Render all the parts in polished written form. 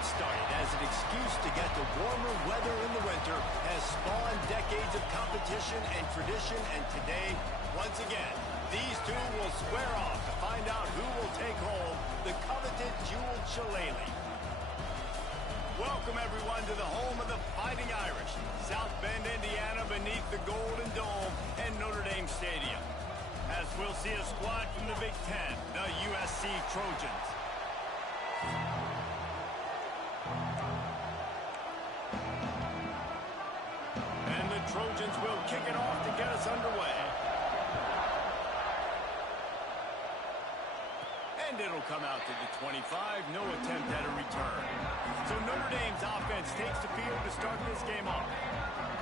it started as an excuse to get to warmer weather in the winter has spawned decades of competition and tradition, and today, once again, these two will square off to find out who will take home the coveted jeweled Shillelagh. Welcome, everyone, to the home of the Fighting Irish, South Bend, Indiana, beneath the Golden Dome and Notre Dame Stadium. As we'll see a squad from the Big Ten, the USC Trojans. And the Trojans will kick it off to get us underway. And it'll come out to the 25, no attempt at a return. So Notre Dame's offense takes the field to start this game off.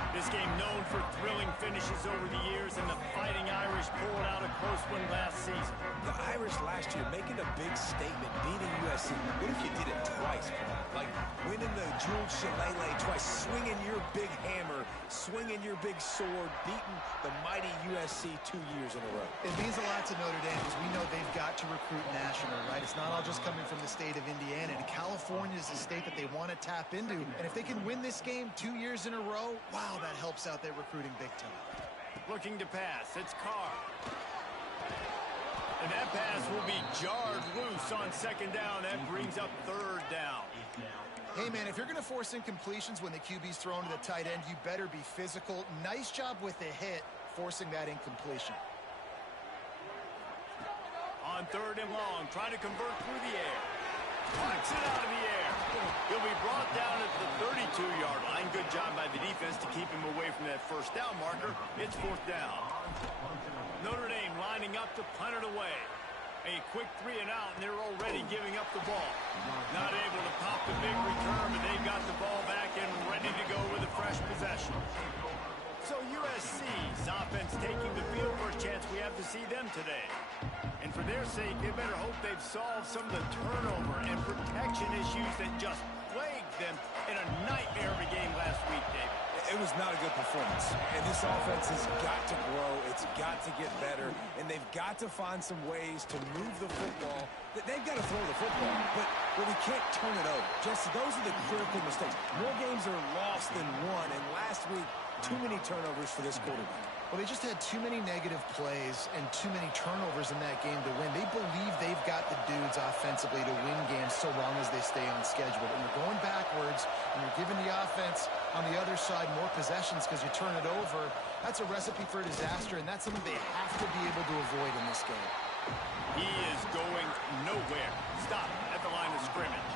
This game known for thrilling finishes over the years, and the Fighting Irish pulled out a close one last season. The Irish last year making a big statement, beating USC. What if you did it twice? Like winning the jeweled Shillelagh twice, swinging your big hammer, swinging your big sword, beating the mighty USC 2 years in a row. It means a lot to Notre Dame because we know they've got to recruit national, right? It's not all just coming from the state of Indiana. And California is a state that they want to tap into. And if they can win this game 2 years in a row, wow, that helps out their recruiting big time. Looking to pass, it's Carr. And that pass will be jarred loose on second down. That brings up third down. Hey, man, if you're going to force incompletions when the QB's thrown to the tight end, you better be physical. Nice job with the hit, forcing that incompletion. On third and long, trying to convert through the air. Flicks it out of the air. He'll be brought down at the 32-yard line. Good job by the defense to keep him away from that first down marker. It's fourth down. Notre Dame lining up to punt it away. A quick 3 and out, and they're already giving up the ball. Not able to pop the big return, but they've got the ball back and ready to go with a fresh possession. So USC's offense taking the field. First chance we have to see them today. And for their sake, they better hope they've solved some of the turnover and protection issues that just plagued them in a nightmare of a game last week, David. It was not a good performance. And this offense has got to grow. It's got to get better. And they've got to find some ways to move the football. They've got to throw the football, but we can't turn it over. Jesse, those are the critical mistakes. More games are lost than won. And last week, too many turnovers for this quarterback. Well, they just had too many negative plays and too many turnovers in that game to win. They believe they've got the dudes offensively to win games so long as they stay on schedule. But when you're going backwards and you're giving the offense on the other side more possessions because you turn it over, that's a recipe for disaster, and that's something they have to be able to avoid in this game. He is going nowhere. Stop at the line of scrimmage.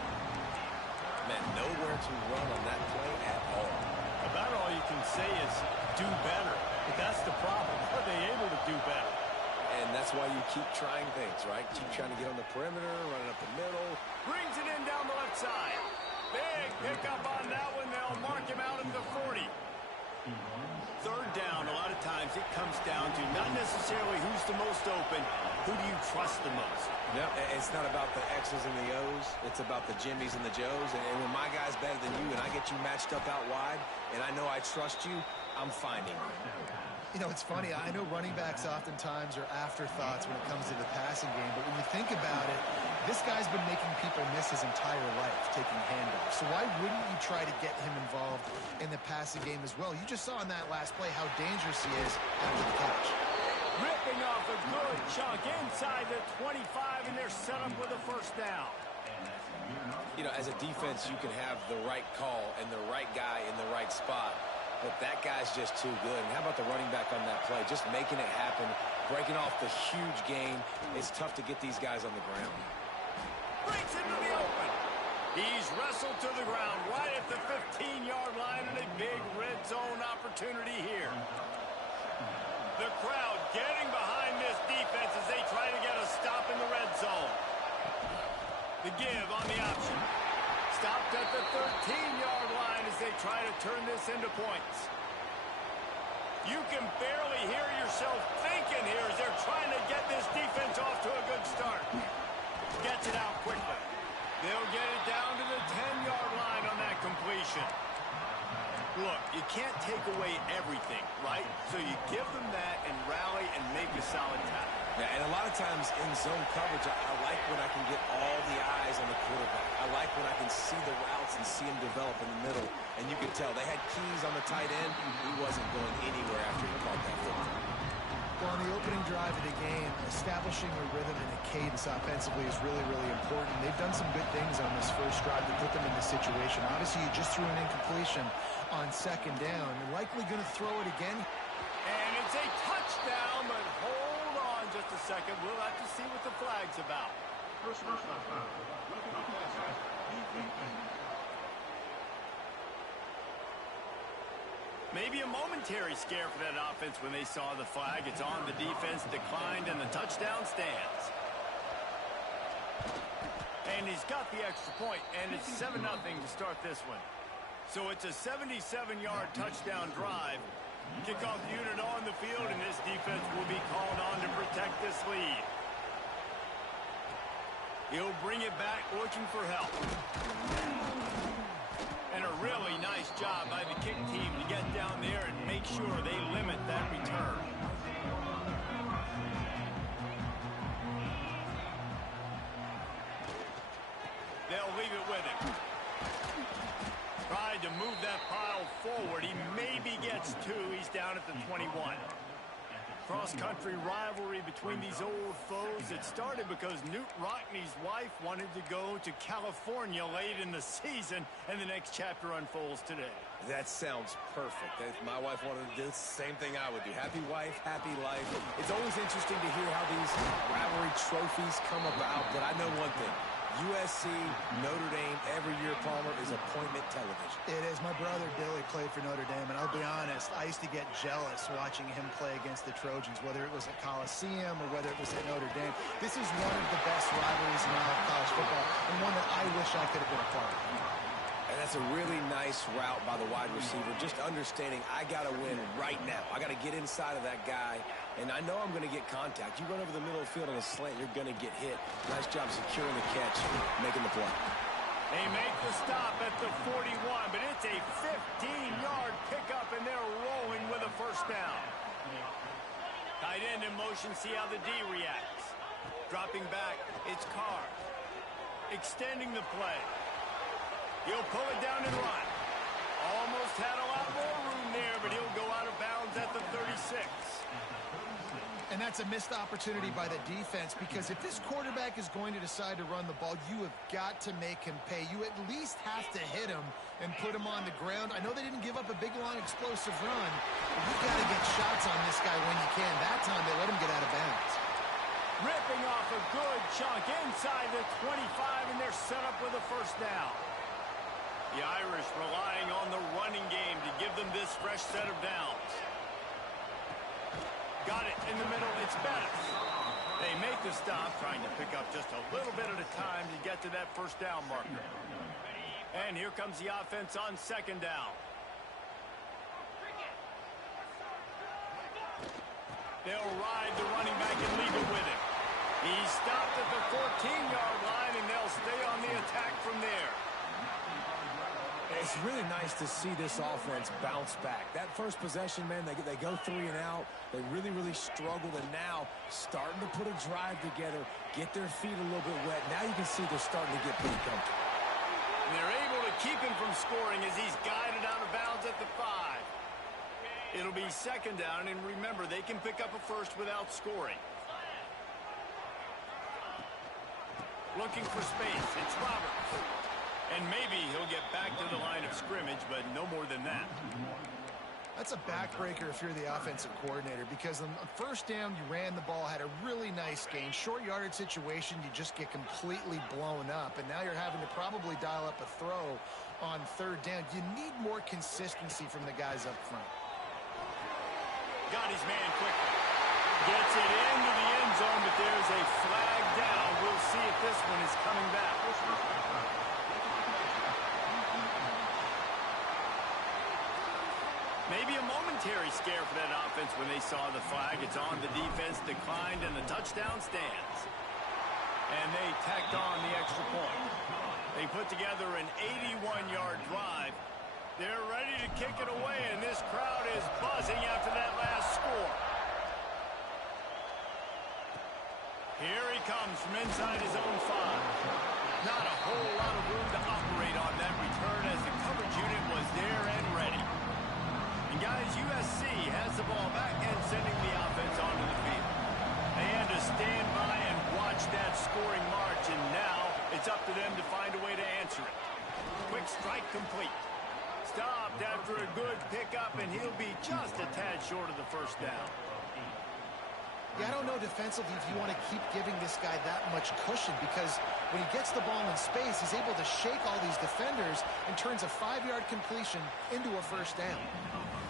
Man, nowhere to run on that play at all. About all you can say is do better. But that's the problem. Are they able to do better? And that's why you keep trying things, right? Keep trying to get on the perimeter, running up the middle. Brings it in down the left side. Big pickup on that one. They'll mark him out at the 40. Third down, a lot of times it comes down to not necessarily who's the most open, who do you trust the most? No, it's not about the X's and the O's. It's about the Jimmies and the Joes. And when my guy's better than you and I get you matched up out wide and I know I trust you, I'm finding you. You know, it's funny. I know running backs oftentimes are afterthoughts when it comes to the passing game. But when you think about it, this guy's been making people miss his entire life taking handoffs. So why wouldn't you try to get him involved in the passing game as well? You just saw in that last play how dangerous he is after the catch. Ripping off a good chunk inside the 25, and they're set up with a first down. You know, as a defense, you can have the right call and the right guy in the right spot. But that guy's just too good. And how about the running back on that play? Just making it happen, breaking off the huge gain. It's tough to get these guys on the ground. Breaks into the open. He's wrestled to the ground right at the 15-yard line, and a big red zone opportunity here. The crowd getting behind this defense as they try to get a stop in the red zone. The give on the option. Stopped at the 13-yard line as they try to turn this into points. You can barely hear yourself thinking here as they're trying to get this defense off to a good start. Gets it out quickly. They'll get it down to the 10-yard line on that completion. Look, you can't take away everything, right? So you give them that and rally and make a solid tackle. Yeah, and a lot of times in zone coverage, I like when I can get all the eyes on the quarterback. I like when I can see the routes and see him develop in the middle. And you could tell they had keys on the tight end. He wasn't going anywhere after he caught that football. Well, on the opening drive of the game, establishing a rhythm and a cadence offensively is really, really important. They've done some good things on this first drive to put them in this situation. Obviously, you just threw an incompletion on second down. You're likely going to throw it again. And it's a touchdown, but hold on just a second. We'll have to see what the flag's about. Maybe a momentary scare for that offense when they saw the flag. It's on, the defense declined, and the touchdown stands. And he's got the extra point, and it's 7-0 to start this one. So it's a 77-yard touchdown drive. Kickoff unit on the field, and this defense will be called on to protect this lead. He'll bring it back looking for help. And a really nice job by the kick team to get down there and make sure they limit that return. They'll leave it with him. Tried to move that pile forward. He maybe gets two. He's down at the 21. Cross-country rivalry between these old foes. It started because Newt Rockney's wife wanted to go to California late in the season, and the next chapter unfolds today. That sounds perfect. If my wife wanted to do the same thing I would do. Happy wife, happy life. It's always interesting to hear how these rivalry trophies come about, but I know one thing. USC, Notre Dame, every year, Palmer, is appointment television. It is. My brother Billy played for Notre Dame, and I'll be honest, I used to get jealous watching him play against the Trojans, whether it was at Coliseum or whether it was at Notre Dame. This is one of the best rivalries in all of college football, and one that I wish I could have been a part of. And that's a really nice route by the wide receiver, just understanding I got to win right now. I got to get inside of that guy, and I know I'm going to get contact. You run over the middle of the field on a slant, you're going to get hit. Nice job securing the catch, making the play. They make the stop at the 41, but it's a 15-yard pickup, and they're rolling with a first down. Tight end in motion, see how the D reacts. Dropping back, it's Carr. Extending the play. He'll pull it down and run. Almost had a lot more room there, but he'll go out of bounds at the 36. And that's a missed opportunity by the defense, because if this quarterback is going to decide to run the ball, you have got to make him pay. You at least have to hit him and put him on the ground. I know they didn't give up a big, long, explosive run, but you've got to get shots on this guy when you can. That time they let him get out of bounds. Ripping off a good chunk inside the 25, and they're set up with a first down. The Irish relying on the running game to give them this fresh set of downs. Got it in the middle. It's Bettis. They make the stop, trying to pick up just a little bit at a time to get to that first down marker. And here comes the offense on second down. They'll ride the running back and leave it with him. He stopped at the 14-yard line, and they'll stay on the attack from there. It's really nice to see this offense bounce back. That first possession, man, they go 3 and out. They really, really struggled, and now starting to put a drive together, get their feet a little bit wet. Now you can see they're starting to get pretty comfortable. And they're able to keep him from scoring as he's guided out of bounds at the 5. It'll be second down, and remember, they can pick up a first without scoring. Looking for space. It's Roberts. And maybe he'll get back to the line of scrimmage, but no more than that. That's a backbreaker if you're the offensive coordinator, because on first down, you ran the ball, had a really nice gain. Short yardage situation, you just get completely blown up, and now you're having to probably dial up a throw on third down. You need more consistency from the guys up front. Got his man quickly. Gets it into the end zone, but there's a flag down. We'll see if this one is coming back. Maybe a momentary scare for that offense when they saw the flag. It's on, the defense declined, and the touchdown stands. And they tacked on the extra point. They put together an 81-yard drive. They're ready to kick it away, and this crowd is buzzing after that last score. Here he comes from inside his own 5. Not a whole lot of room to operate on that return as the coverage unit was there and ready. And guys, USC has the ball back and sending the offense onto the field. They had to stand by and watch that scoring march, and now it's up to them to find a way to answer it. Quick strike complete. Stopped after a good pickup, and he'll be just a tad short of the first down. Yeah, I don't know defensively if you want to keep giving this guy that much cushion, because when he gets the ball in space, he's able to shake all these defenders and turns a 5-yard completion into a first down.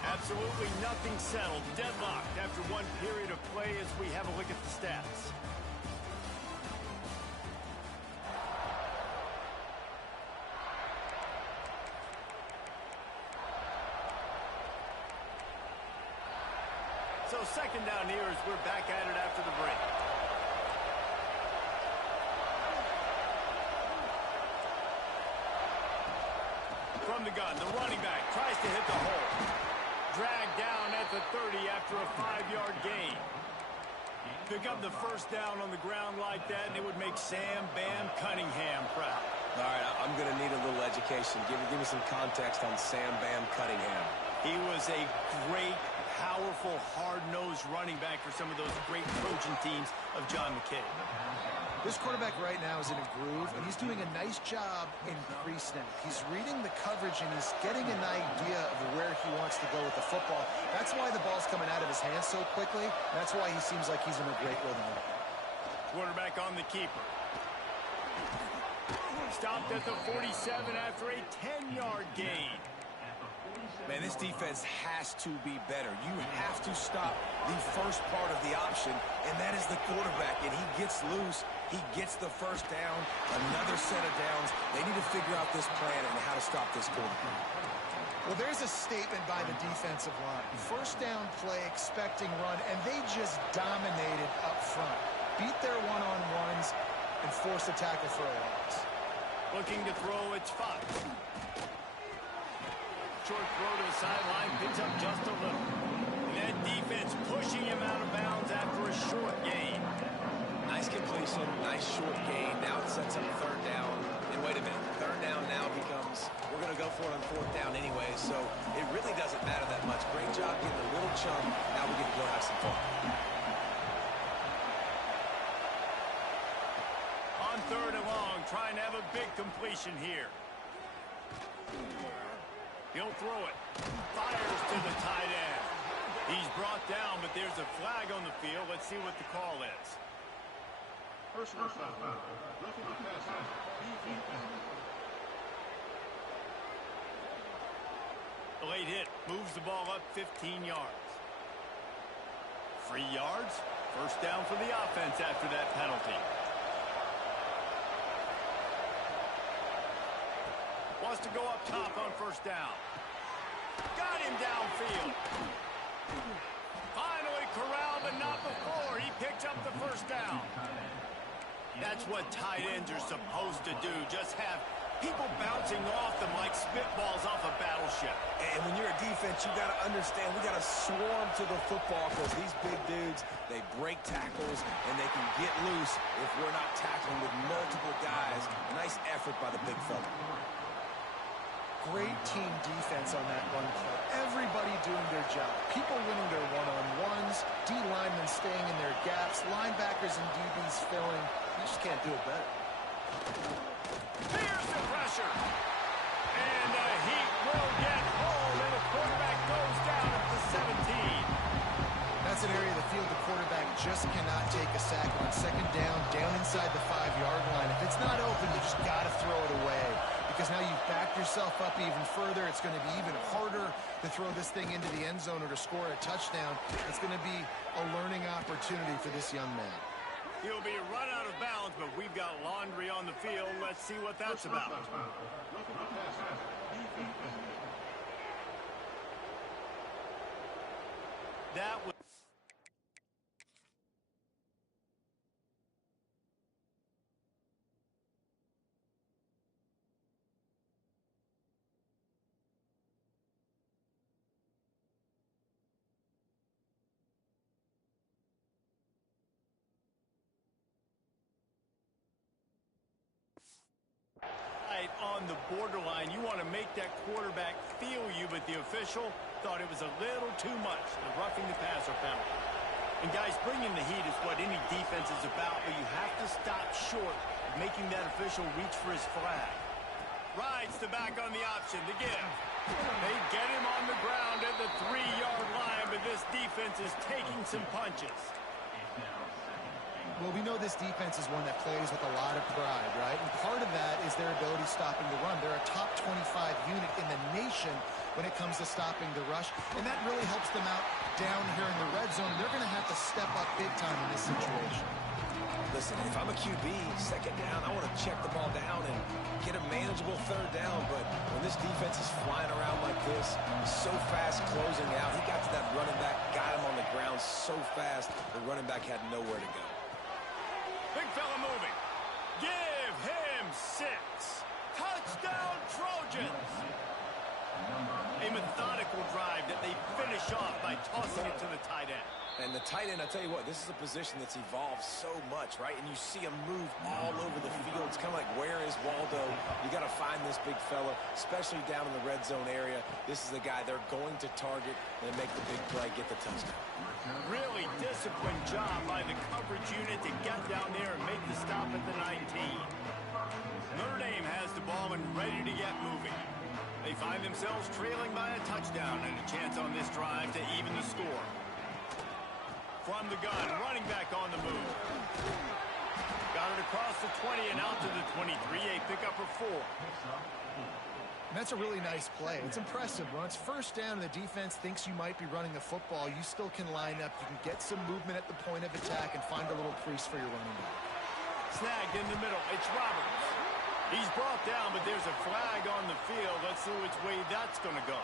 Absolutely nothing settled. Deadlocked after one period of play as we have a look at the stats. So second down here as we're back at it after the break. From the gun, the running back tries to hit the hole. Dragged down at the 30 after a 5-yard gain. Pick up the first down on the ground like that, and it would make Sam Bam Cunningham proud. All right, I'm going to need a little education. Give me some context on Sam Bam Cunningham. He was a great, powerful, hard-nosed running back for some of those great Trojan teams of John McKay. This quarterback right now is in a groove, and he's doing a nice job in pre-snap. He's reading the coverage, and he's getting an idea of where he wants to go with the football. That's why the ball's coming out of his hands so quickly. That's why he seems like he's in a great rhythm. Quarterback on the keeper. Stopped at the 47 after a 10-yard gain. Man, this defense has to be better. You have to stop the first part of the option, and that is the quarterback. And he gets loose. He gets the first down, another set of downs. They need to figure out this plan and how to stop this quarterback. Well, there's a statement by the defensive line. First down play, expecting run, and they just dominated up front. Beat their one-on-ones and forced a tackle for a loss. Looking to throw, it's Fox. Short throw to the sideline, picks up just a little. And that defense pushing him out of bounds after a short gain. Nice completion, nice short gain. Now it sets up third down. And wait a minute, third down now becomes, we're going to go for it on fourth down anyway, so it really doesn't matter that much. Great job getting a little chunk. Now we get to go have some fun. On third and long, trying to have a big completion here. He'll throw it. Fires to the tight end. He's brought down, but there's a flag on the field. Let's see what the call is. Personal foul. Roughing the passer. The late hit moves the ball up 15 yards. 3 yards. First down for the offense after that penalty. Wants to go up top on first down. Got him downfield. Finally corralled, but not before. He picked up the first down. That's what tight ends are supposed to do. Just have people bouncing off them like spitballs off a battleship. And when you're a defense, you got to understand, we got to swarm to the football because these big dudes, they break tackles and they can get loose if we're not tackling with multiple guys. Nice effort by the big fella. Great team defense on that run play. Everybody doing their job. People winning their one-on-ones, D linemen staying in their gaps, linebackers and DBs filling. You just can't do it better. Here's the pressure. And the Heat will get home, and the quarterback goes down at the 17. That's an area of the field the quarterback just cannot take a sack on. Second down, down inside the 5-yard line. If it's not open, you just got to throw it away. Because now you've backed yourself up even further. It's going to be even harder to throw this thing into the end zone or to score a touchdown. It's going to be a learning opportunity for this young man. He'll be run out of bounds, but we've got laundry on the field. Let's see what that's about. That was on the borderline. You want to make that quarterback feel you, but the official thought it was a little too much, the roughing the passer penalty. And guys, bringing the heat is what any defense is about, but you have to stop short of making that official reach for his flag. Rides the back on the option, the give. They get him on the ground at the 3-yard line, but this defense is taking some punches. Well, we know this defense is one that plays with a lot of pride, right? And part of that is their ability stopping the run. They're a top 25 unit in the nation when it comes to stopping the rush, and that really helps them out down here in the red zone. They're going to have to step up big time in this situation. Listen, if I'm a QB, second down, I want to check the ball down and get a manageable third down. But when this defense is flying around like this, so fast closing out, he got to that running back, got him on the ground so fast, the running back had nowhere to go. Big fella moving. Give him 6. Touchdown, Trojans. A methodical drive that they finish off by tossing it to the tight end. And the tight end, I tell you what, this is a position that's evolved so much, right? And you see him move all over the field. It's kind of like, where is Waldo? You got to find this big fella, especially down in the red zone area. This is the guy they're going to target and make the big play, get the touchdown. Really disciplined job by the coverage unit to get down there and make the stop at the 19. Notre Dame has the ball and ready to get moving. They find themselves trailing by a touchdown and a chance on this drive to even the score. From the gun, running back on the move. Got it across the 20 and out to the 23, a pickup of 4. And that's a really nice play. It's impressive. When it's first down and the defense thinks you might be running the football, you still can line up. You can get some movement at the point of attack and find a little crease for your running back. Snagged in the middle. It's Roberts. He's brought down, but there's a flag on the field. Let's see which way that's going to go.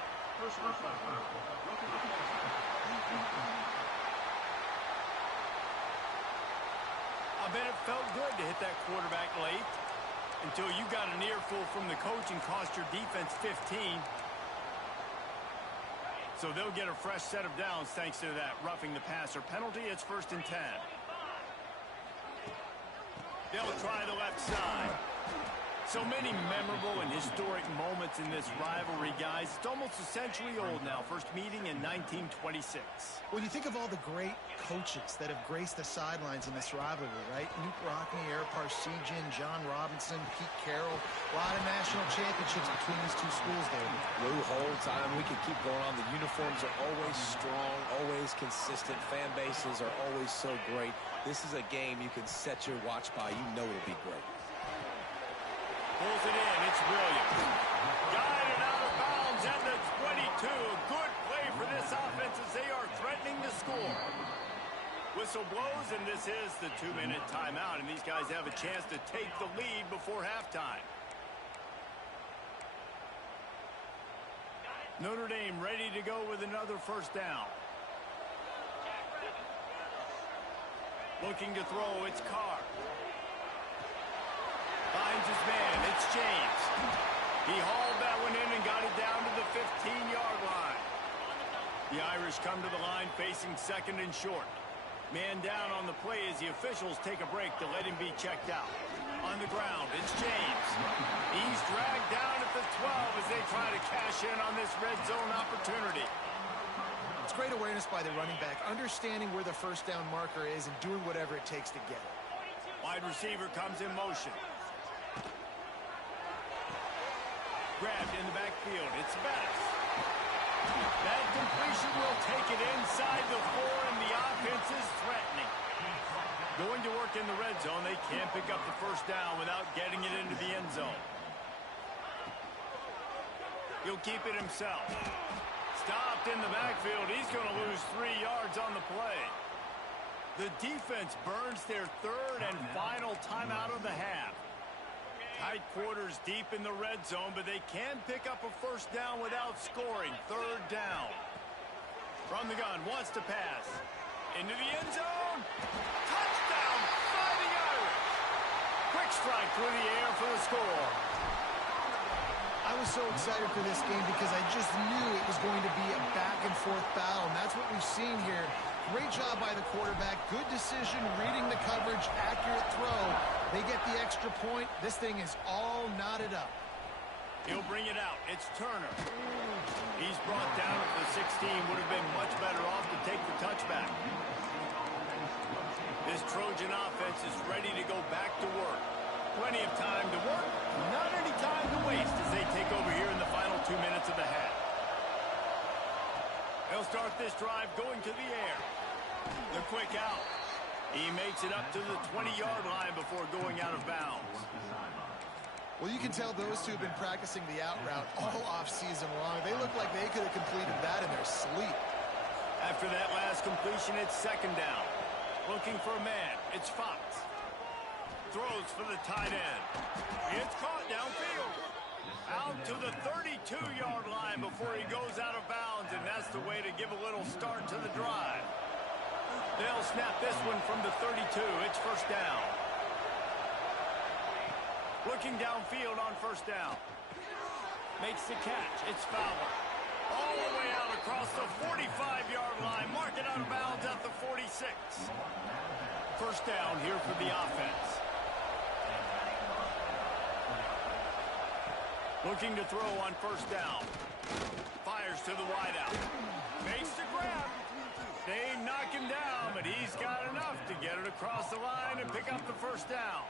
I bet it felt good to hit that quarterback late until you got an earful from the coach and cost your defense 15. So they'll get a fresh set of downs thanks to that roughing the passer penalty. It's 1st and 10. They'll try the left side. So many memorable and historic moments in this rivalry, guys. It's almost a century old now. First meeting in 1926. When you think of all the great coaches that have graced the sidelines in this rivalry, right? Newt Rockne, Eric Parsegian, John Robinson, Pete Carroll. A lot of national championships between these two schools there. Lou Holtz, we could keep going on. The uniforms are always strong, always consistent. Fan bases are always so great. This is a game you can set your watch by. You know it'll be great. Pulls it in. It's Williams. Guided out of bounds at the 22. A good play for this offense as they are threatening to score. Whistle blows, and this is the 2-minute timeout, and these guys have a chance to take the lead before halftime. Notre Dame ready to go with another first down. Looking to throw, it's Carr. Finds his man, it's James. He hauled that one in and got it down to the 15-yard line. The Irish come to the line facing 2nd and short. Man down on the play as the officials take a break to let him be checked out. On the ground, it's James. He's dragged down at the 12 as they try to cash in on this red zone opportunity. It's great awareness by the running back, understanding where the first down marker is and doing whatever it takes to get it. Wide receiver comes in motion. Grabbed in the backfield. It's Bettis. That completion will take it inside the 4, and the offense is threatening. Going to work in the red zone. They can't pick up the first down without getting it into the end zone. He'll keep it himself. Stopped in the backfield. He's going to lose 3 yards on the play. The defense burns their 3rd and final timeout of the half. Tight quarters deep in the red zone, but they can pick up a first down without scoring. 3rd down. From the gun, wants to pass. Into the end zone. Touchdown by the Irish. Quick strike through the air for the score. I was so excited for this game because I just knew it was going to be a back-and-forth battle, and that's what we've seen here. Great job by the quarterback. Good decision, reading the coverage, accurate throw. They get the extra point. This thing is all knotted up. He'll bring it out. It's Turner. He's brought down at the 16. Would have been much better off to take the touchback. This Trojan offense is ready to go back to work. Plenty of time to work, not any time to waste as they take over here in the final 2 minutes of the half. They'll start this drive going to the air. The quick out. He makes it up to the 20-yard line before going out of bounds. Well, you can tell those two have been practicing the out route all off-season long. They look like they could have completed that in their sleep. After that last completion, it's second down. Looking for a man. It's Fox. Throws for the tight end. It's caught downfield. Out to the 32-yard line before he goes out of bounds, and that's the way to give a little start to the drive. They'll snap this one from the 32. It's first down. Looking downfield on first down. Makes the catch. It's Fowler. All the way out across the 45-yard line. Mark it out of bounds at the 46. First down here for the offense. Looking to throw on first down. Fires to the wideout. Makes the grab. They knock him down, but he's got enough to get it across the line and pick up the first down.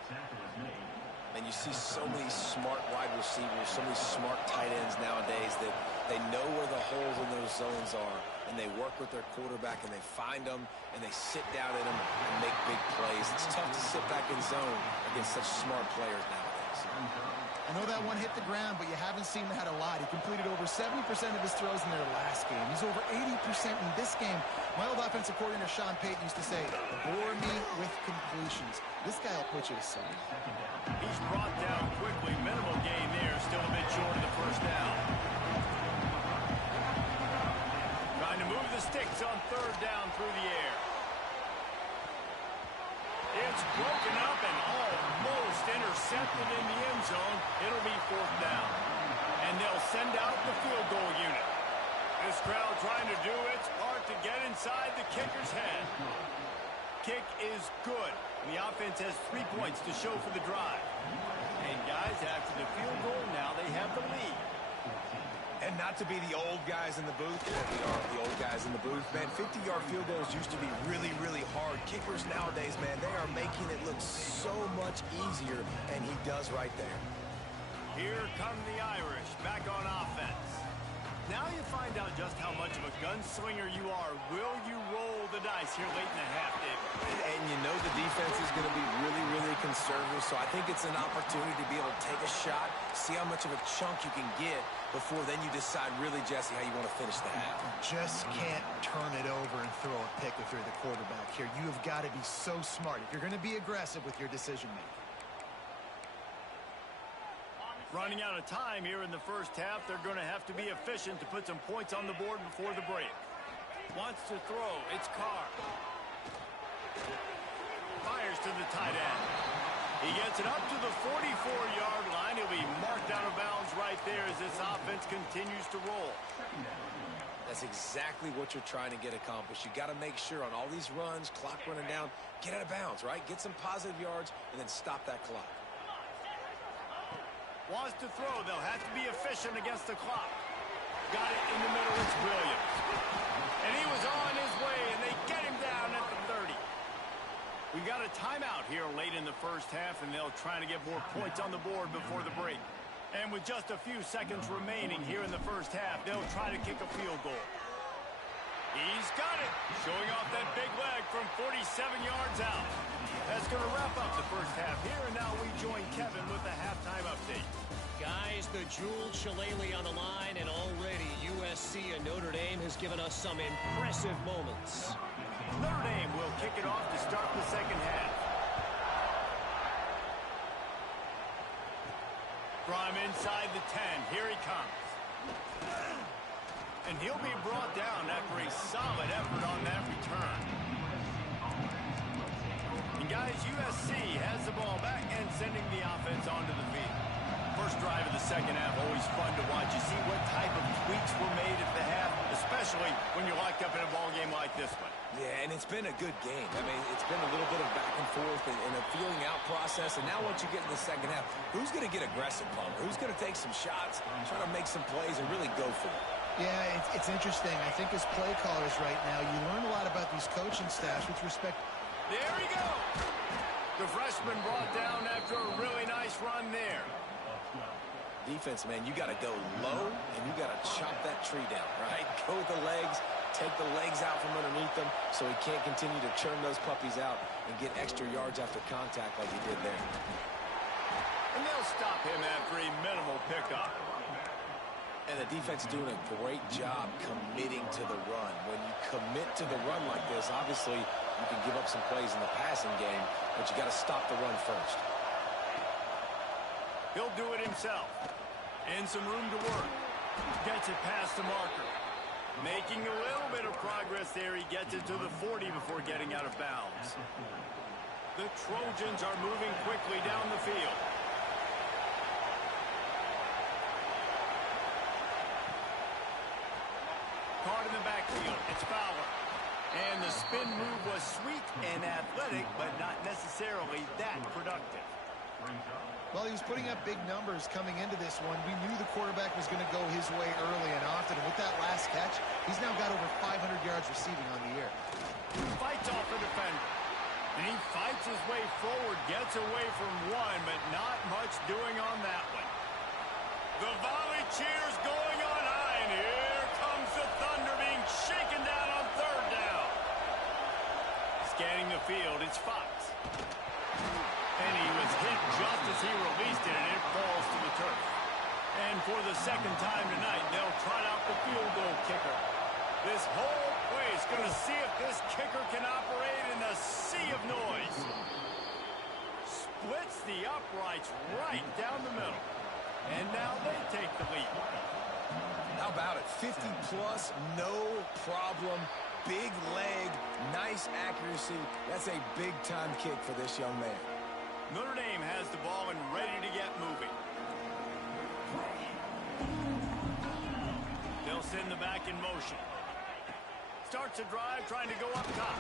And you see so many smart wide receivers, so many smart tight ends nowadays that they know where the holes in those zones are, and they work with their quarterback, and they find them, and they sit down in them and make big plays. It's tough to sit back in zone against such smart players nowadays. I know that one hit the ground, but you haven't seen that a lot. He completed over 70% of his throws in their last game. He's over 80% in this game. My old offensive coordinator, Sean Payton, used to say, bore me with completions. This guy will put you to sleep. He's brought down quickly. Minimal gain there. Still a bit short of the first down. Trying to move the sticks on third down through the air. It's broken up and almost intercepted in the end zone. It'll be fourth down. And they'll send out the field goal unit. This crowd trying to do its part to get inside the kicker's head. Kick is good. And the offense has 3 points to show for the drive. And guys, after the field goal, now they have the lead. And not to be the old guys in the booth, but we are the old guys in the booth, man. 50-yard field goals used to be really, really hard. Kickers nowadays, man, they are making it look so much easier, and he does right there. Here come the Irish back on offense. Now you find out just how much of a gunslinger you are. Will you roll the dice here late in the half, David? And you know the defense is going to be really, really conservative, so I think it's an opportunity to be able to take a shot, see how much of a chunk you can get before then you decide really, Jesse, how you want to finish the half. Just can't turn it over and throw a pick if you're the quarterback here. You have got to be so smart if you're going to be aggressive with your decision-making. Running out of time here in the first half. They're going to have to be efficient to put some points on the board before the break. Wants to throw. It's Carr. Fires to the tight end. He gets it up to the 44-yard line. He'll be marked out of bounds right there as this offense continues to roll. That's exactly what you're trying to get accomplished. You got to make sure on all these runs, clock running down, get out of bounds, right? Get some positive yards and then stop that clock. Wants to throw. They'll have to be efficient against the clock. Got it in the middle. It's Williams. And he was on his way, and they get him down at the 30. We've got a timeout here late in the first half, and they'll try to get more points on the board before the break. And with just a few seconds remaining here in the first half, they'll try to kick a field goal. He's got it. Showing off that big leg from 47 yards out. That's going to wrap up the first half here, and now we join Kevin with the halftime update. Guys, the jeweled Shillelagh on the line, and already USC and Notre Dame has given us some impressive moments. Notre Dame will kick it off to start the second half. From inside the 10, here he comes. And he'll be brought down after a solid effort on that return. And guys, USC has the ball back and sending the offense onto the field. First drive of the second half, always fun to watch. You see what type of tweaks were made at the half, especially when you're locked up in a ball game like this one. Yeah, and it's been a good game. I mean, it's been a little bit of back and forth, growth and a feeling out process. And now once you get in the second half, who's going to get aggressive, Palmer? Who's going to take some shots, try to make some plays, and really go for it? Yeah, it's interesting. I think as play callers right now, you learn a lot about these coaching staffs with respect. There he goes. The freshman brought down after a really nice run there. Defense, man, you got to go low, and you got to chop that tree down, right? Go with the legs, take the legs out from underneath them so he can't continue to churn those puppies out and get extra yards after contact like he did there. And they'll stop him after a minimal pickup. And the defense doing a great job committing to the run. When you commit to the run like this, obviously you can give up some plays in the passing game, but you got to stop the run first. He'll do it himself. And some room to work. Gets it past the marker. Making a little bit of progress there. He gets it to the 40 before getting out of bounds. The Trojans are moving quickly down the field. Caught in the backfield. It's Fowler. And the spin move was sweet and athletic, but not necessarily that productive. Well, he was putting up big numbers coming into this one. We knew the quarterback was going to go his way early and often. And with that last catch, he's now got over 500 yards receiving on the year. Fights off a defender. And he fights his way forward, gets away from one, but not much doing on that one. The volley cheers going on high, and here comes the Thunder being shaken down on third down. Scanning the field, it's Fox. And he was hit just as he released it, and it falls to the turf. And for the second time tonight, they'll trot out the field goal kicker. This whole place going to see if this kicker can operate in the sea of noise. Splits the uprights right down the middle. And now they take the lead. How about it? 50-plus, no problem. Big leg, nice accuracy. That's a big-time kick for this young man. Notre Dame has the ball and ready to get moving. They'll send the back in motion. Starts a drive trying to go up top.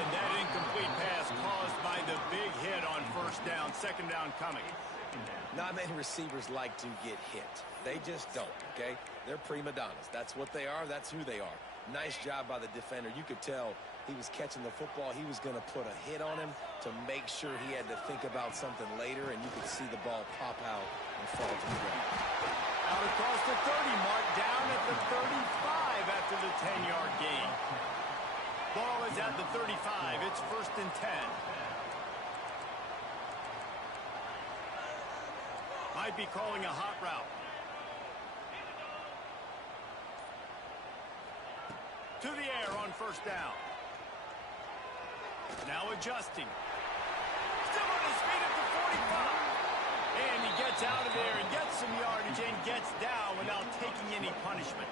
And that incomplete pass caused by the big hit on first down, second down coming. Not many receivers like to get hit. They just don't, okay? They're prima donnas. That's what they are. That's who they are. Nice job by the defender. You could tell he was catching the football. He was going to put a hit on him to make sure he had to think about something later, and you could see the ball pop out and fall to the ground. Out across the 30 mark, down at the 35 after the 10-yard gain. Ball is at the 35. It's 1st and 10. Might be calling a hot route. To the air on first down. Now adjusting. Still on his feet at the 45. And he gets out of there and gets some yardage and gets down without taking any punishment.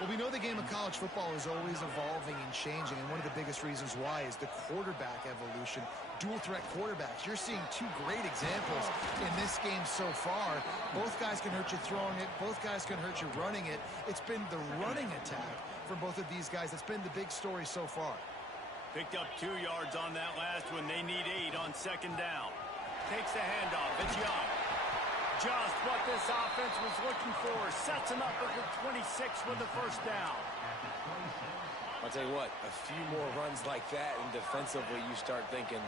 Well, we know the game of college football is always evolving and changing, and one of the biggest reasons why is the quarterback evolution. Dual threat quarterbacks. You're seeing two great examples in this game so far. Both guys can hurt you throwing it. Both guys can hurt you running it. It's been the running attack for both of these guys that's been the big story so far. Picked up 2 yards on that last one. They need 8 on second down. Takes the handoff. It's Young. Just what this offense was looking for. Sets him up at the 26 with the first down. I'll tell you what, a few more runs like that, and defensively you start thinking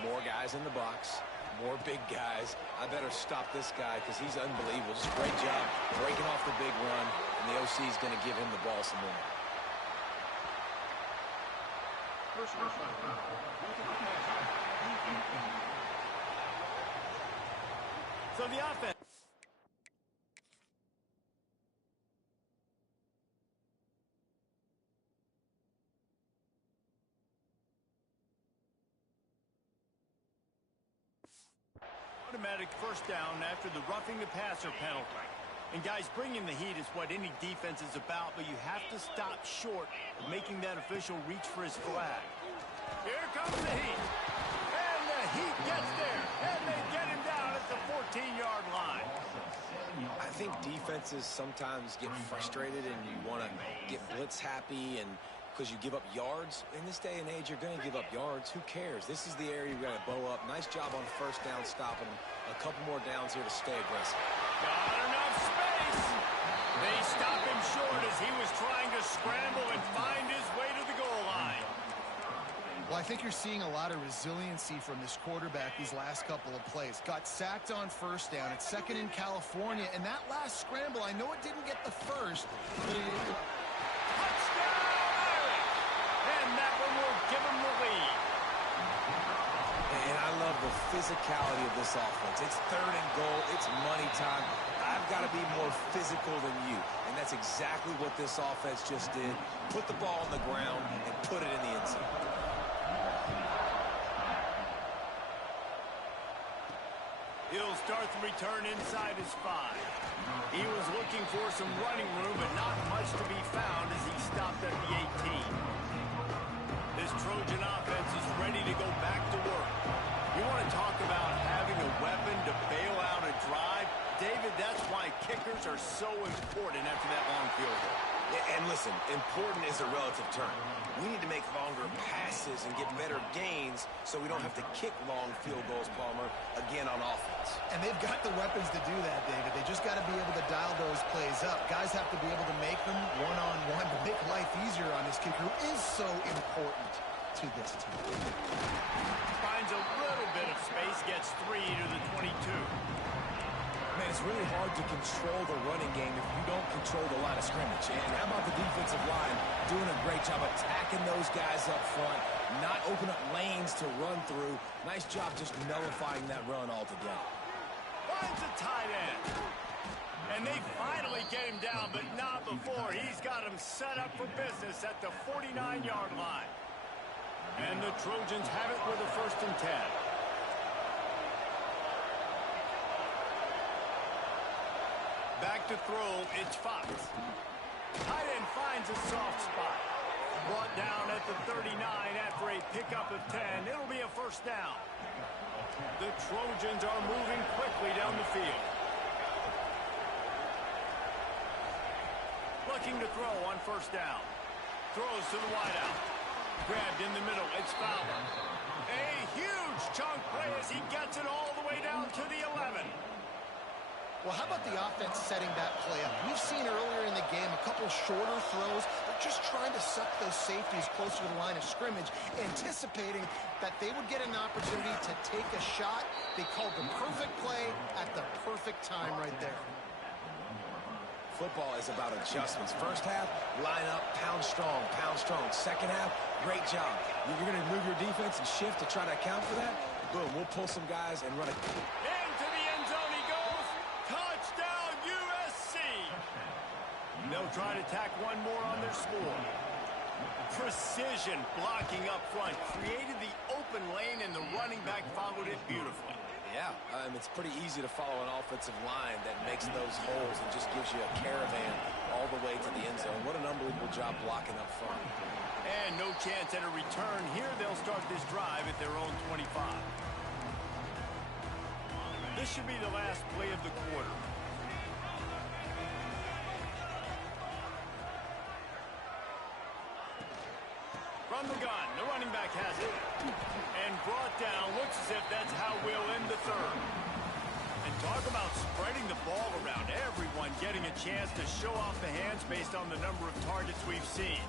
more guys in the box, more big guys. I better stop this guy because he's unbelievable. Just great job breaking off the big run, and the OC is going to give him the ball some more. So the offense. Automatic first down after the roughing the passer penalty. And guys, bringing the heat is what any defense is about, but you have to stop short of making that official reach for his flag. Here comes the heat. And the heat gets there. And they get him down at the 14-yard line. I think defenses sometimes get frustrated and you want to get blitz happy and because you give up yards. In this day and age, you're going to give up yards. Who cares? This is the area you're going to bow up. Nice job on first down stopping them. A couple more downs here to stay aggressive. Got enough space. They stop him short as he was trying to scramble and find his way to the goal line. Well, I think you're seeing a lot of resiliency from this quarterback these last couple of plays. Got sacked on first down. It's second in California. And that last scramble, I know it didn't get the first, but touchdown, Irish! And that one will give him the lead. And I love the physicality of this offense. It's third and goal. It's money time. I've got to be more physical than you. And that's exactly what this offense just did. Put the ball on the ground and put it in the end zone. He'll start the return inside his 5. He was looking for some running room, but not much to be found as he stopped at the 18. This Trojan offense is ready to go back to work. You want to talk about having a weapon to bail out a drive? David, that's why kickers are so important after that long field goal. And listen, important is a relative term. We need to make longer passes and get better gains so we don't have to kick long field goals, Palmer, again on offense. and they've got the weapons to do that, David. They just got to be able to dial those plays up. Guys have to be able to make them one-on-one to make life easier on this kicker who is so important to this team. Finds a little bit of space, gets 3 to the 22. Man, it's really hard to control the running game if you don't control the line of scrimmage. And how about the defensive line doing a great job attacking those guys up front, not open up lanes to run through. Nice job just nullifying that run altogether. Finds a tight end. And they finally get him down, but not before. He's got him set up for business at the 49-yard line. And the Trojans have it with a 1st and 10. Back to throw, it's Fox. Tight end finds a soft spot. Brought down at the 39 after a pickup of 10. It'll be a 1st down. The Trojans are moving quickly down the field. Looking to throw on 1st down. Throws to the wideout. Grabbed in the middle, it's Fowler. A huge chunk play as he gets it all the way down to the 11. Well, how about the offense setting that play up? We've seen earlier in the game a couple shorter throws. They're just trying to suck those safeties closer to the line of scrimmage, anticipating that they would get an opportunity to take a shot. They called the perfect play at the perfect time right there. Football is about adjustments. First half, line up, pound strong, pound strong. Second half, great job. You're going to move your defense and shift to try to account for that? Boom, we'll pull some guys and run a... Into the end zone he goes. Touchdown, USC. They'll try to tack one more on their score. Precision blocking up front. Created the open lane, and the running back followed it beautifully. Yeah, it's pretty easy to follow an offensive line that makes those holes and just gives you a caravan all the way to the end zone. What an unbelievable job blocking up front. And no chance at a return here. They'll start this drive at their own 25. This should be the last play of the quarter. From the gun, the running back has it. And brought down, looks as if that's how we'll end the 3rd. And talk about spreading the ball around. Everyone getting a chance to show off the hands based on the number of targets we've seen.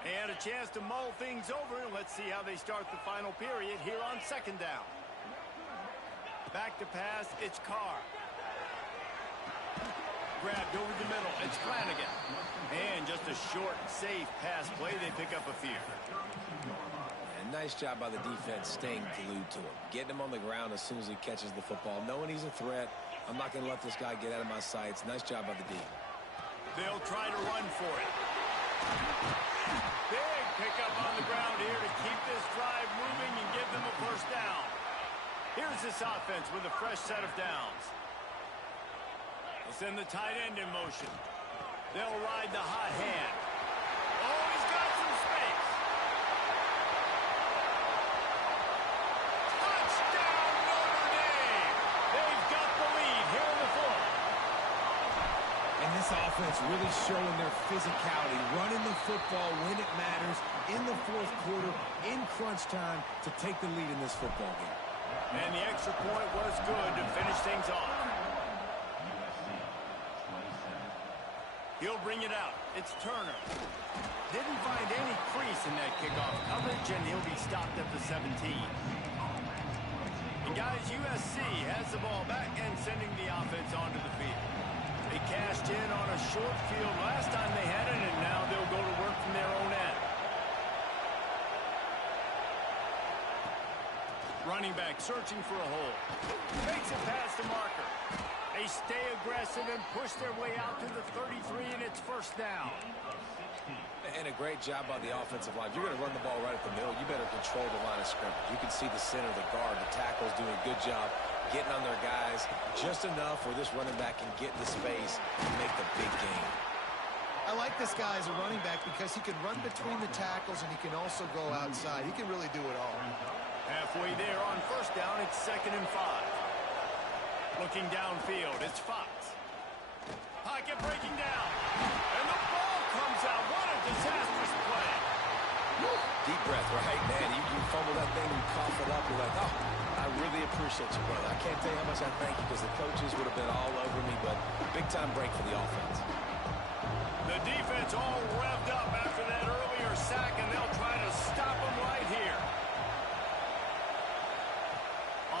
And a chance to mull things over. Let's see how they start the final period here on 2nd down. Back to pass, it's Carr. Grabbed over the middle, it's Flanagan. And just a short, safe pass play. They pick up a few. And nice job by the defense staying glued to him. Getting him on the ground as soon as he catches the football. Knowing he's a threat, I'm not going to let this guy get out of my sights. Nice job by the D. They'll try to run for it. Big pickup on the ground here to keep this drive moving and give them a 1st down. Here's this offense with a fresh set of downs. They'll send the tight end in motion. They'll ride the hot hand. Oh, he's got some space. offense really showing their physicality, running the football when it matters in the fourth quarter, in crunch time, to take the lead in this football game. And the extra point was good to finish things off. He'll bring it out. It's Turner. Didn't find any crease in that kickoff coverage, and he'll be stopped at the 17. And guys, USC has the ball back and sending the offense onto the field. They cashed in on a short field last time they had it, and now they'll go to work from their own end. Running back searching for a hole. Makes it past the marker. They stay aggressive and push their way out to the 33, and it's first down. And a great job by the offensive line. If you're going to run the ball right at the middle, you better control the line of scrimmage. You can see the center, the guard, the tackles doing a good job getting on their guys just enough where this running back can get in the space and make the big game. I like this guy as a running back because he can run between the tackles and he can also go outside. He can really do it all. Halfway there on first down, it's 2nd and 5. Looking downfield, it's Fox. Pocket breaking down. And the ball comes out. What a disastrous play. Deep breath, right, man? You fumble that thing, you cough it up, you're like, oh, I really appreciate you, brother. I can't tell you how much I thank you because the coaches would have been all over me, but big-time break for the offense. The defense all revved up after that earlier sack, and they'll try to stop him right here.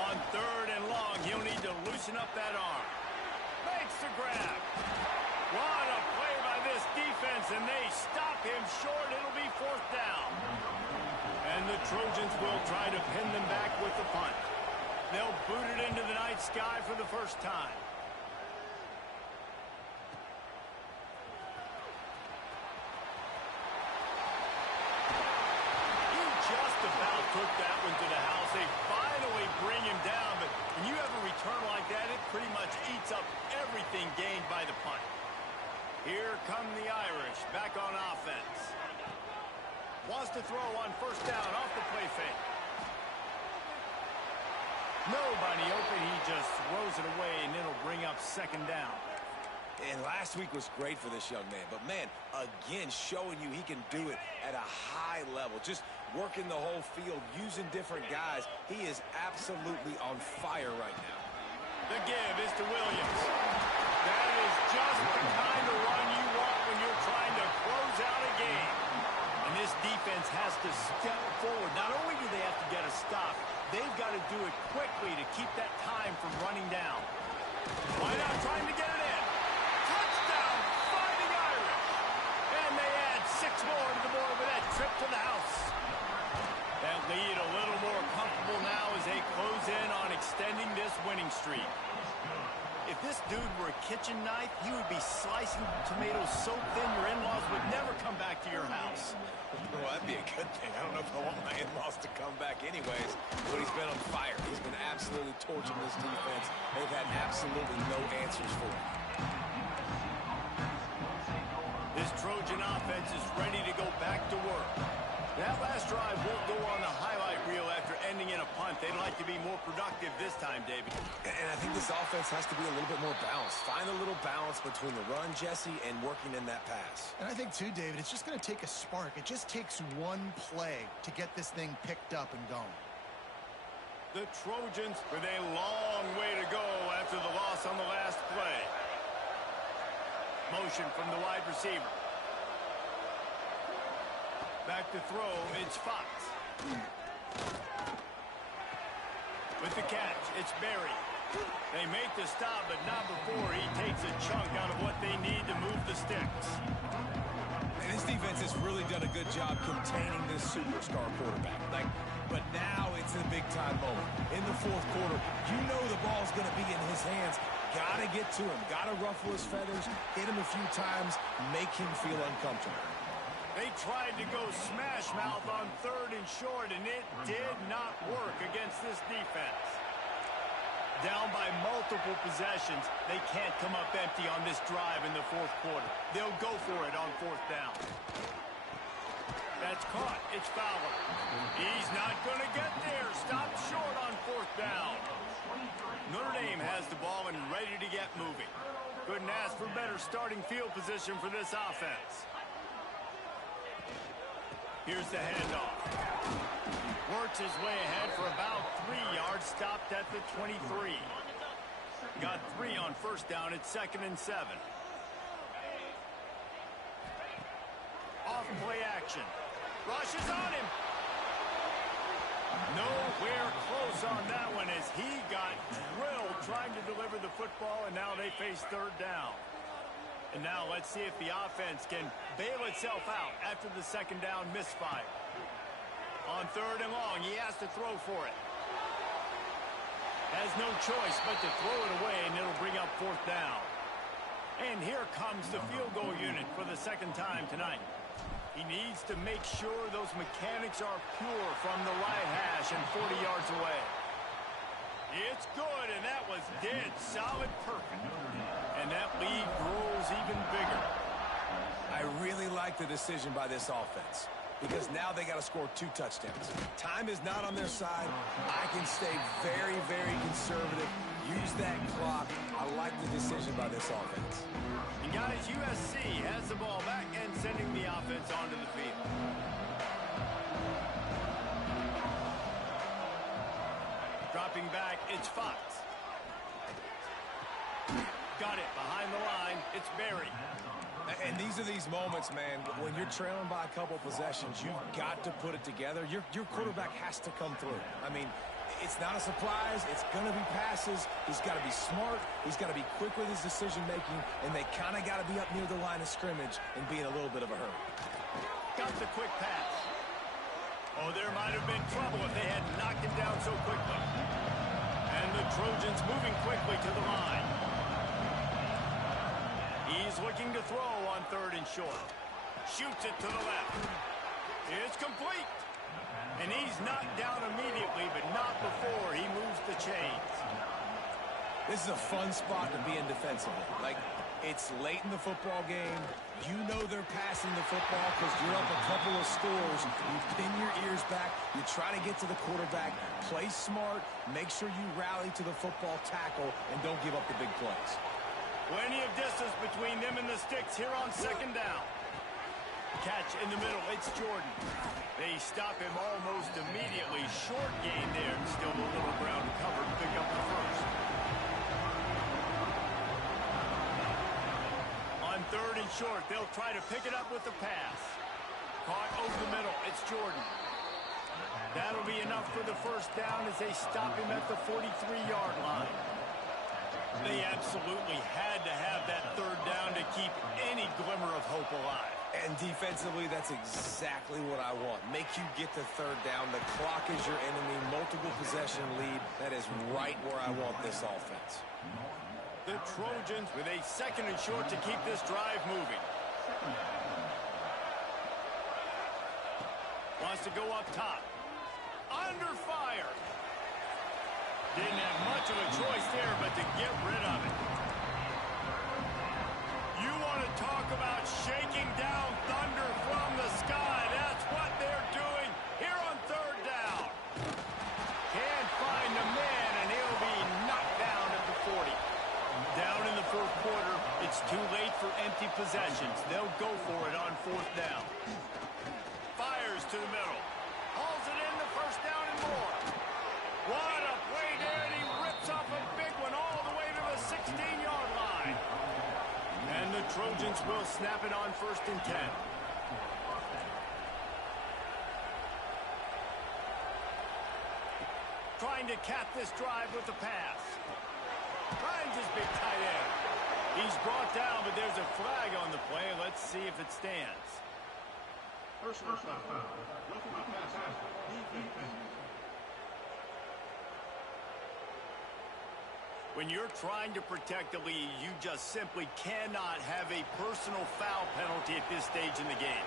On 3rd and long, he'll need to loosen up that arm. Makes the grab. What a play by this defense, and they stop him short. It'll be 4th down. And the Trojans will try to pin them back with the punt. They'll boot it into the night sky for the first time. He just about took that one to the house. They finally bring him down, but when you have a return like that, it pretty much eats up everything gained by the punt. Here come the Irish, back on offense. Wants to throw on first down off the play fake. Nobody open, he just throws it away, and it'll bring up 2nd down. And last week was great for this young man. But, man, again, showing you he can do it at a high level. Just working the whole field, using different guys. He is absolutely on fire right now. The give is to Williams. That is just the kind of run you want when you're trying to close out a game. And this defense has to step forward. Not only do they have to get a stop, they've got to do it quickly to keep that time from running down. Why not trying to get it in? Touchdown, Fighting Irish. And they add 6 more to the board with that trip to the house. That lead a little more comfortable now as they close in on extending this winning streak. If this dude were a kitchen knife, he would be slicing tomatoes so thin your in-laws would never come back to your house. Well, that'd be a good thing. I don't know if I want my in-laws to come back anyways, but he's been on fire. He's been absolutely torching this defense. They've had absolutely no answers for him. This Trojan offense is ready to go back to work. That last drive won't go on the highlight reel after ending in a punt. They'd like to be more productive this time, David. And I think this offense has to be a little bit more balanced. Find a little balance between the run, Jesse, and working in that pass. And I think, too, David, it's just going to take a spark. It just takes one play to get this thing picked up and going. The Trojans with a long way to go after the loss on the last play. Motion from the wide receiver. Back to throw, it's Fox. With the catch, it's Berry. They make the stop, but not before he takes a chunk out of what they need to move the sticks. And this defense has really done a good job containing this superstar quarterback. But now it's a big-time moment. In the fourth quarter, you know the ball's going to be in his hands. Got to get to him. Got to ruffle his feathers, hit him a few times, make him feel uncomfortable. They tried to go smash mouth on 3rd and short, and it did not work against this defense. Down by multiple possessions, they can't come up empty on this drive in the fourth quarter. They'll go for it on 4th down. That's caught. It's Fowler. He's not going to get there. Stopped short on 4th down. Notre Dame has the ball and ready to get moving. Couldn't ask for better starting field position for this offense. Here's the handoff. Works his way ahead for about 3 yards, stopped at the 23. Got 3 on first down at 2nd and 7. Off play action. Rushes on him. Nowhere close on that one as he got drilled trying to deliver the football, and now they face 3rd down. And now let's see if the offense can bail itself out after the 2nd down misfire. On 3rd and long, he has to throw for it. Has no choice but to throw it away, and it'll bring up 4th down. And here comes the field goal unit for the 2nd time tonight. He needs to make sure those mechanics are pure from the right hash and 40 yards away. It's good, and that was dead solid perfect. And that lead grows even bigger. I really like the decision by this offense because now they got to score 2 touchdowns. Time is not on their side. I can stay very, very conservative. Use that clock. I like the decision by this offense. And guys, USC has the ball back and sending the offense onto the field. Dropping back, it's Fox. Got it behind the line. It's Berry. And these are these moments, man, when you're trailing by a couple possessions, you've got to put it together. Your quarterback has to come through. I mean, it's not a surprise. It's going to be passes. He's got to be smart. He's got to be quick with his decision-making, and they kind of got to be up near the line of scrimmage and be in a little bit of a hurry. Got the quick pass. Oh, there might have been trouble if they had knocked him down so quickly. And the Trojans moving quickly to the line. He's looking to throw on 3rd and short. Shoots it to the left. It's complete. And he's knocked down immediately, but not before he moves the chains. This is a fun spot to be in defensively. Like, it's late in the football game. You know they're passing the football because you're up a couple of scores. You pin your ears back. You try to get to the quarterback. Play smart. Make sure you rally to the football tackle and don't give up the big plays. Plenty of distance between them and the sticks here on 2nd down. Catch in the middle. It's Jordan. They stop him almost immediately. Short gain there. Still a little ground covered. Pick up the first. On 3rd and short, they'll try to pick it up with the pass. Caught over the middle. It's Jordan. That'll be enough for the 1st down as they stop him at the 43-yard line. They absolutely had to have that 3rd down to keep any glimmer of hope alive. And defensively, that's exactly what I want. Make you get the 3rd down. The clock is your enemy. Multiple possession lead. That is right where I want this offense. The Trojans with a 2nd and short to keep this drive moving. Wants to go up top. Under fire. Didn't have much of a choice there but to get rid of it. You want to talk about shaking down thunder from the sky. That's what they're doing here on 3rd down. Can't find the man, and he'll be knocked down at the 40. Down in the 4th quarter, it's too late for empty possessions. They'll go for it on 4th down. Fires to the middle. Hauls it in the 1st down and more. What a play there, and he rips off a big one all the way to the 16-yard line. And the Trojans will snap it on 1st and 10. Trying to cap this drive with the pass. Finds his big tight end. He's brought down, but there's a flag on the play. Let's see if it stands. Personal foul. Roughing the passer. Defense. When you're trying to protect the lead, you just simply cannot have a personal foul penalty at this stage in the game.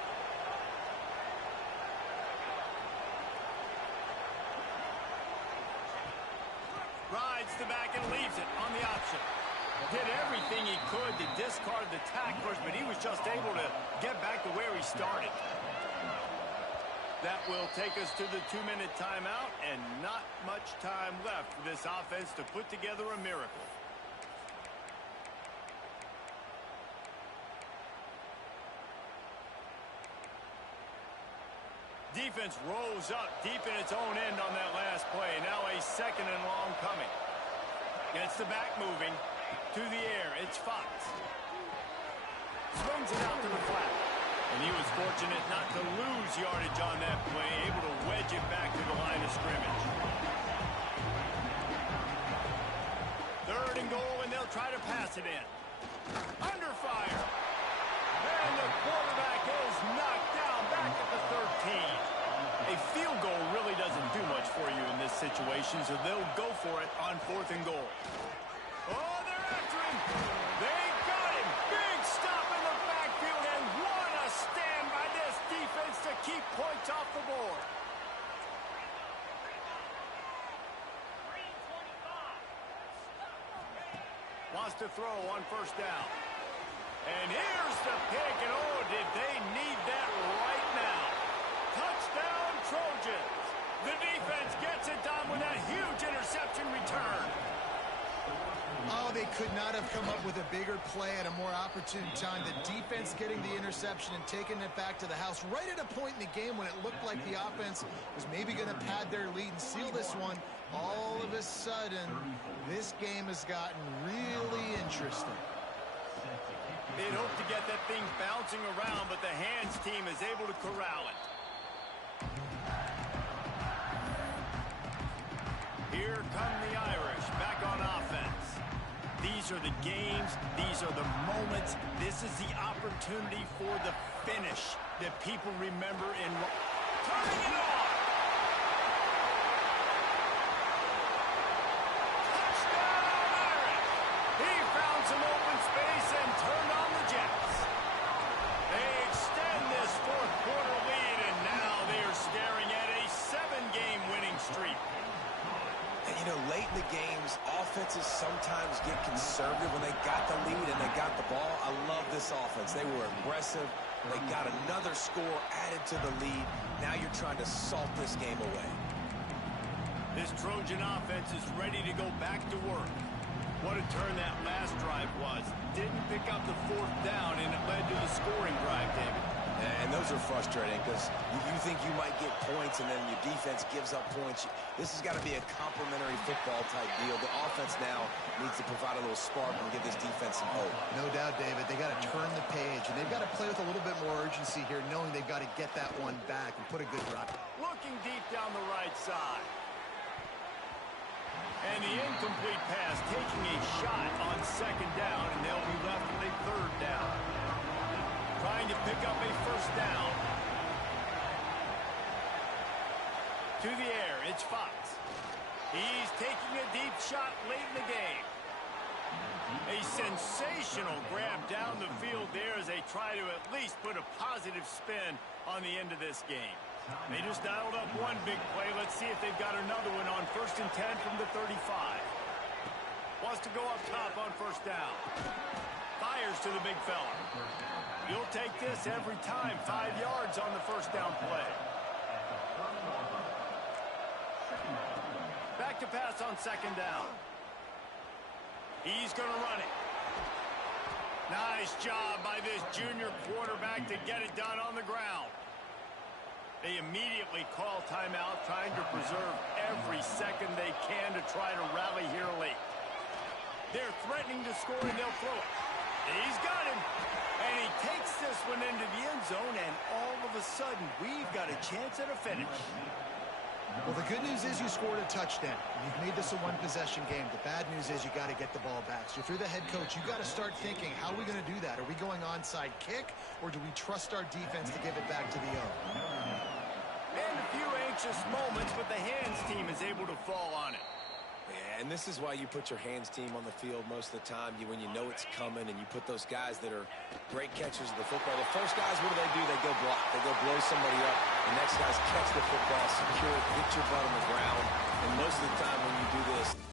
Rides the back and leaves it on the option. Did everything he could to discard the tacklers, but he was just able to get back to where he started. That will take us to the 2-minute timeout, and not much time left for this offense to put together a miracle. Defense rose up deep in its own end on that last play. Now a second and long coming. Gets the back moving. To the air, it's Fox. Swings it out to the flat. And he was fortunate not to lose yardage on that play, able to wedge it back to the line of scrimmage. Third and goal, and they'll try to pass it in. Under fire. And the quarterback is knocked down back at the 13. A field goal really doesn't do much for you in this situation, so they'll go for it on 4th and goal. Oh, they're after him. They got him. Big stop in the backfield, and what a stand by this defense to keep points off the board. Wants to throw on 1st down. And here's the pick, and oh, did they need that right now. Touchdown, Trojans. The defense gets it done with that huge interception return. Oh, they could not have come up with a bigger play at a more opportune time. The defense getting the interception and taking it back to the house right at a point in the game when it looked like the offense was maybe going to pad their lead and seal this one. All of a sudden, this game has gotten really interesting. They'd hoped to get that thing bouncing around, but the hands team is able to corral it. Here come the Irish back on offense. These are the games. These are the moments. This is the opportunity for the finish that people remember in turning it on. Touchdown, Irish. He found some open space and turned on the Jets. They extend this 4th quarter lead, and now they are staring at a 7-game winning streak. And, you know, late in the games, offenses sometimes get conservative when they got the lead and they got the ball. I love this offense. They were aggressive. They got another score added to the lead. Now you're trying to salt this game away. This Trojan offense is ready to go back to work. What a turn that last drive was. Didn't pick up the 4th down, and it led to the scoring drive, David. And those are frustrating because you think you might get points and then your defense gives up points. This has got to be a complementary football type deal. The offense now needs to provide a little spark and give this defense some hope. No doubt, David. They got to turn the page, and they've got to play with a little bit more urgency here, knowing they've got to get that one back and put a good run. Looking deep down the right side. And the incomplete pass taking a shot on 2nd down, and they'll be left with a 3rd down. Trying to pick up a 1st down. To the air, it's Fox. He's taking a deep shot late in the game. A sensational grab down the field there as they try to at least put a positive spin on the end of this game. They just dialed up one big play. Let's see if they've got another one on 1st and 10 from the 35. Wants to go up top on 1st down. Fires to the big fella. You'll take this every time. 5 yards on the 1st down play. Back to pass on 2nd down. He's going to run it. Nice job by this junior quarterback to get it done on the ground. They immediately call timeout, trying to preserve every second they can to try to rally here late. They're threatening to score, and they'll throw it. He's got him. And he takes this one into the end zone, and all of a sudden, we've got a chance at a finish. Well, the good news is you scored a touchdown. You've made this a one-possession game. The bad news is you got to get the ball back. So if you're the head coach, you got to start thinking, how are we going to do that? Are we going onside kick, or do we trust our defense to give it back to the O? And a few anxious moments, but the hands team is able to fall on it. Yeah, and this is why you put your hands team on the field most of the time. When you know it's coming, and you put those guys that are great catchers of the football. The first guys, what do? They go block. They go blow somebody up. The next guys catch the football, secure it, hit your butt on the ground. And most of the time when you do this,